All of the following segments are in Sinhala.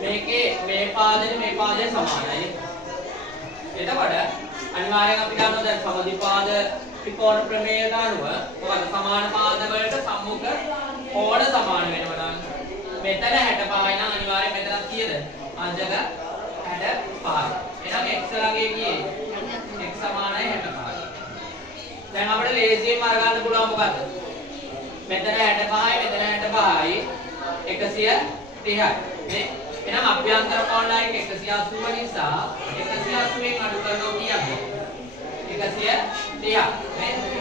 මේකේ මේ පාදේ සමානයි. එතකොට අනිවාර්යෙන් අපි ගන්නවා දැන් සමදිපාද ත්‍රිකෝණ ප්‍රමේයයට අනුව මොකද සමාන පාද වලට සම්මුඛ කෝණ සමාන වෙනවා නම් මෙතන 65යි නම් අනිවාර්යෙන් මෙතනක් කීයද? අංශක 65යි. එහෙනම් x ළඟේ කීයේ? x සමානයි 65යි. දැන් අපිට ලේසියෙන් අරගන්න පුළුවන් මොකද්ද? මෙතන 65යි මෙතන 65යි 130යි. නේ? එහෙනම් අභ්‍යන්තර කෝණ ලයින් 180 නිසා 180ෙන් අඩු කරනවා කීයද? 130. නේ?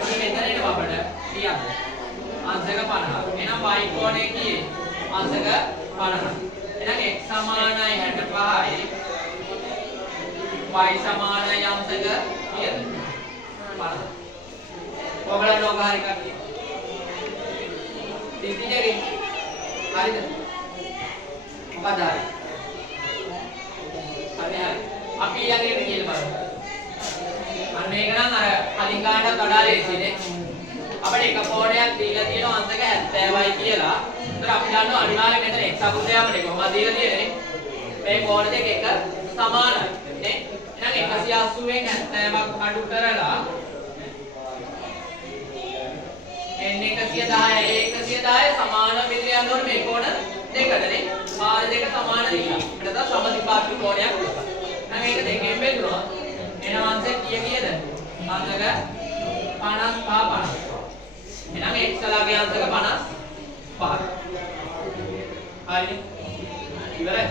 අපි මෙතන එනවා අපිට කීයද? අංශක 50. එහෙනම් y කෝණය කීයේ? අංශක 50. එහෙනම් x සමානයි 65යි y සමානයි අංශක කීයද? 50. ඔයගලන්ට ඔක හරි කට්ටිය. තිතිජරි. හරිද? මොකද හරි? හරි. අපි ඊළඟට කියලා බලමු. අන්න මේක නම් අර කලින් ගානට වඩා ලේසියිනේ. අපිට එක කෝණයක් දීලා තියෙනවා අංශක 70යි කියලා. ඒතර අපි දන්නවා අනිවාර්යයෙන් මෙතන x අකුරයම නේ කොහොමද දීලා තියෙන්නේ? මේ කෝණ දෙක එක සමානයි. නේ? එහෙනම් 180ෙන් 70ක් අඩු කරලා n 110 සමාන මෙතන යනකොට මේ කෝණ දෙකටනේ. පාර දෙක සමාන නිසා. අපිට තව සමදිපාත කෝණයක් ලබනවා. එහෙනම් මේක දෙකෙන් බෙදුනොත් එන අංශය කීයද? අංශක 55 50. එහෙනම් x ළඟේ අංශක 55. හරි. ඉවරයි.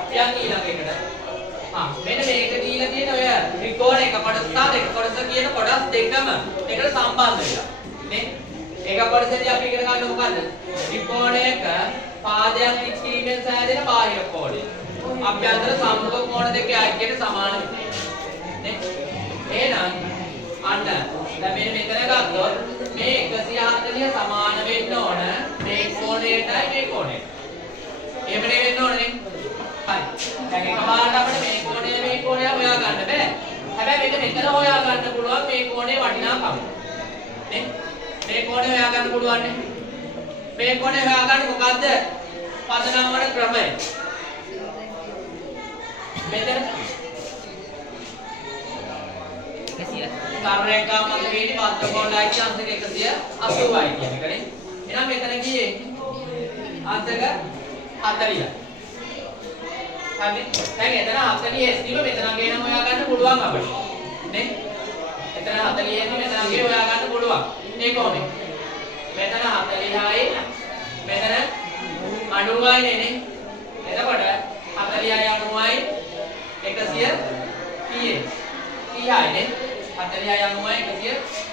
අපි යන්නේ ඊළඟ එකට. මෙන්න මේක දීලා තියෙන ඔය ත්‍රිකෝණ එක කොටස සහ දෙක කොටස කියන කොටස් දෙකම එකට සම්බන්ධ වෙලා. නේ? එක කොටසදී අපි ඉගෙන ගන්න මොකද්ද? ත්‍රිකෝණයක පාදයක් දික් කිරීමෙන් සෑදෙන බාහිර කෝණය. අභ්‍යන්තර සම්මුඛ කෝණ දෙකේ අයිතියට සමාන වෙන්නේ. නේ? එහෙනම් අන්න දැන් මෙතන ගත්තොත් මේ 140 සමාන වෙන්න ඕන මේ කෝණයටයි මේ කෝණයට. එහෙමනේ වෙන්න ඕනේ. හරි. දැන් එකපාරට අපිට මේ කෝණය හොයා ගන්න බෑ. හැබැයි මේක මෙතන හොයා ගන්න පුළුවන් මේ කෝණේ වටිනාකම. නේ? මේ කෝණය හොයා ගන්න පුළුවන් නේ. මේ කෝණය හොයා ගන්න මොකද්ද? පදනම් වල ක්‍රමය. මෙතන කරේකා මතකයේදී පද්ද කෝණයි අංශක 180යි කියන එකනේ. එහෙනම් මෙතන ගියේ අංශක 40යි. හරි. දැන් එතන 40 ඇස්තිව මෙතන ගේනම හොයා ගන්න පුළුවන් අපිට. නේ? එතන 40 ඇස්තිව මෙතන ගේ හොයා ගන්න පුළුවන්. මේ කොහොමද? මෙතන 40යි මෙතන 90යි නේ. එතකොට 40යි 90යි 100 කීයේ? 30යි නේ. 40යි 90යි 130යි.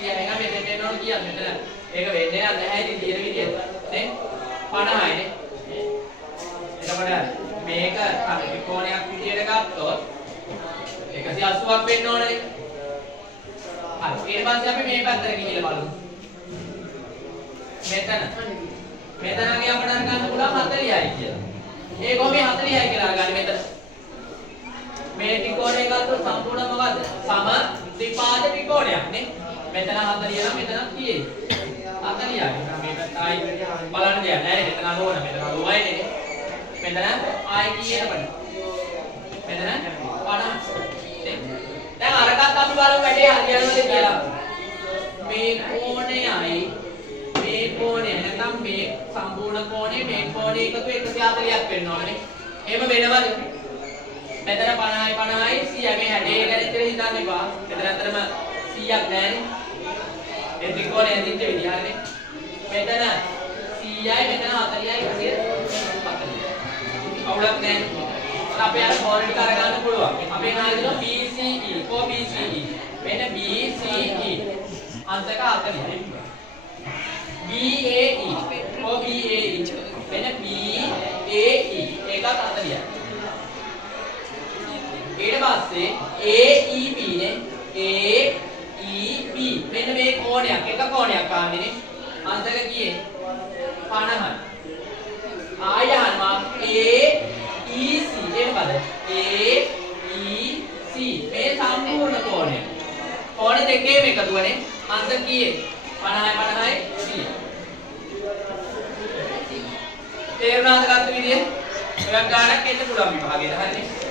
එහෙනම් මෙතෙන් එන්න ඕන කීයද මෙතන? ඒක වෙන්නේ නැහැ ඉතින් තියෙන විදියට. නේ? 50යි නේ. එතකොට මේක ත්‍රිකෝණයක් විදියට ගත්තොත් 180ක් වෙන්න ඕනේ. හරි. ඊට පස්සේ අපි මේ පැත්තට ගිහිල්ලා බලමු. මෙතන අපිට අරගන්න පුළුවන් 40යි කියලා. ඒ කොහොමද 40යි කියලා අරගන්නේ මෙතන? මේ ත්‍රිකෝණය ගත්තොත් සම්පූර්ණ මොකද්ද? සම ත්‍රිපාද ත්‍රිකෝණයක් නේ. මෙතන 40 නම් මෙතන කීයද? 40යි. මේ පැත්තයි බලන්න දෙයක් නැහැ. මෙතන 90 මෙතන 90යි නේ. මෙතන ආයි කීයද බලන්න. මෙතන 50. දැන් අරකට අපි බලමු වැඩේ හරියනවද කියලා. මේ කෝණයයි මේ කෝණය නැත්නම් මේ සම්පූර්ණ කෝණය මේ කෝණය එකතු 140ක් වෙන්න ඕනේ. එහෙම වෙනවද? මෙතන 50යි 50යි 100යි මේ හැඩේ ගැන ඉතින් හිතන්න එපා. මෙතන අතරම 100ක් නැහැනේ. ඒ ත්‍රිකෝණය ඇදිච්ච විදිහ හරිනේ. මෙතන 100යි මෙතන 40යි 140. අවුලක් නැහැ. අපි අර කෝණ ටික අරගන්න පුළුවන්. අපේ නාමය දෙනවා BCE. කො BCE. මෙන්න BCE. අංශක 40. BAE. කො BAE. මෙන්න BAE. ඒකත් 40යි. ඊට පස්සේ AEB නේ. AEB. මෙන්න මේ කෝණයක් එක කෝණයක් ආන්නේ නේ. අංශක කීයේ? 50යි. ආයහනවා AEC මොකද? AEC මේ සම්පූර්ණ කෝණය. කෝණ දෙකේම එකතුවනේ. අංශ කීයේ? 50යි 50යි 100. තේරුණාද ගත්ත විදිය? එකක් ගානක් එන්න පුළුවන් විභාගයට හරිනේ